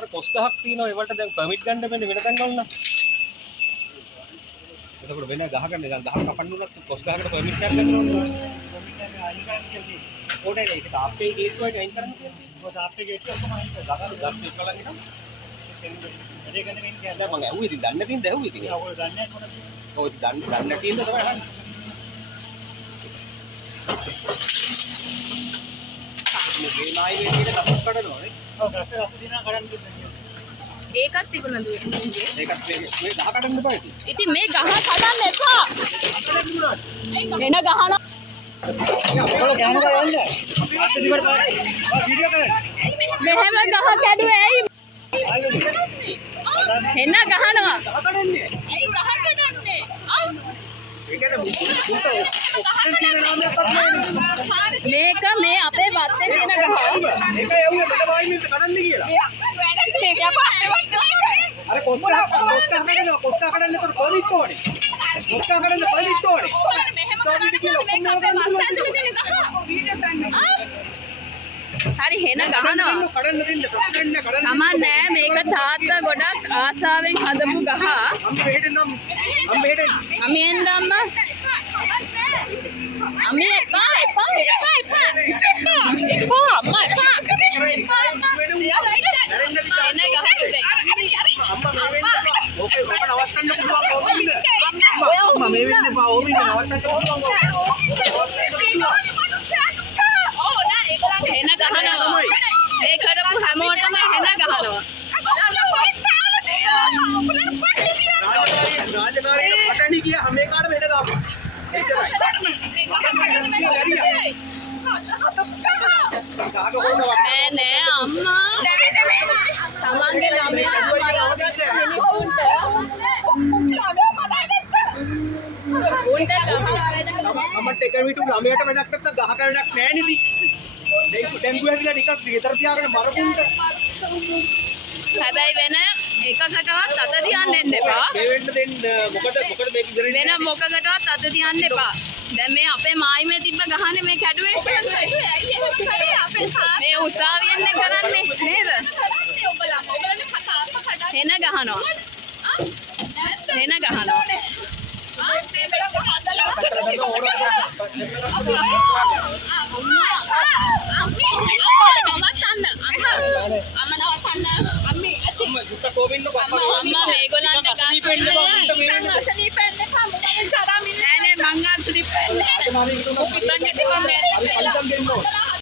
අර කොස් ගහක් තියෙනවා ඒවට දැන් පර්මිට් ගන්න බෑනේ වෙන තැන් වල නම්. එතකොට වෙන ගහකට නිකන් ගහක් කපන්න උනත් කොස් ගහකට පර්මිට් එකක් ගන්න ඕනේ. පර්මිට් එක අයින් කරන්න කියලා. ඕනේ නේ ඒක තාප්පේ ගේට් වලට අයින් කරන්න කියලා. ඔය තාප්පේ ගේට් එක ඔක්කොම අයින් කරලා ගහක් ගස් එක්කලා ගිහම වැඩේ ගන්න වෙන්නේ කියලා. දැන් මම ඇහුවේ ඉතින් දන්නේ නැතිද ඇහුවේ ඉතින්. ඔය දන්නේ නැහැ කොහොමද? ඔය දන්නේ නැතිද තමයි අහන්නේ. මේ නායි වේදිකේ ගහක් කඩනවා නේ. ඔව් ගස් රස දිනා කඩන්න දෙන්නේ. ඒකත් තිබුණද උගේ? ඒකත් මේ ගහ කඩන්න එපා ඉතින්. ඉතින් මේ ගහ කඩන්න එපා. එන ගහන ඔයාලා කැමරා යන්න. අපිත් දිවට බලන්න. වීඩියෝ කරන්න. මෙහෙම ගහ කැඩුවේ ඇයි? එන ගහනවා. ගහ කඩන්නේ. ඇයි ගහ කඩන්නේ? ඒකට මුට ඔක්සිජන් කියන නාමයක් අපේ මේක මේ අපේ වත්තේ තියෙන ගහ. ඒක යවුවේ මට වයින්ස් කඩන්නේ කියලා. අර කොස් ගහ කඩනවා කොස් ගහ කඩන්න එතකොට පර්මිට් ඕනේ. කොස් ගහ කඩන්න පර්මිට් ඕනේ. සෝවිඩ් කියලා ඔක්කොම හරි හෙන ගහනවා. කඩන්න දෙන්න ඔක්සිජන් එක කඩන්න. කමන්නේ මේක තාත්තා ගොඩක් ආසාවෙන් හදපු ගහ. අම්මි එන්න අම්මා. අම්මි එපා එපා එපා එපා. එපා අම්මා එපා. එන ගහට අම්මා මේ වෙන්න එපා. ඕකේ ඔබට නවත්තන්න පුළුවන් ඕමින්ද? අම්මා මේ වෙන්න එපා ඕමින්ද නවත්තන්න පුළුවන්. හෙන ගහනවා. මේ කරපු හැමෝටම හෙන ගහනවා. රාජකාරියට පටණි ගියා හැම එකටම හෙන ගහනවා. නෑ නෑ අම්මා. තමන්ගේ ළමයා මරාගත්ත මිනිස්සුන්ට අම්මට එක විටු ළමයට වැඩක් නැත්නම් ගහක වැඩක් නෑ නේද? ඩෙන්ගු හැදිලා ටිකක් ගෙදර තියාගෙන මරපුන්ට. හැබැයි වෙන එකකටවත් අත තියන්න එන්න එපා. මේ වෙන්න දෙන්න මොකද මේක ඉදිරියට වෙන මොකකටවත් අත තියන්න එපා. දැන් මේ අපේ මායිමේ තිබ්බ ගහනේ මේ කැඩුවේ. මේ උසාවියෙන්නේ කරන්නේ නේද? හෙන ගහනවා. හෙන ගහනවා. අම්මා මේගොල්ලන්ට නෑ නෑ මං අසනීප වෙන්නේ.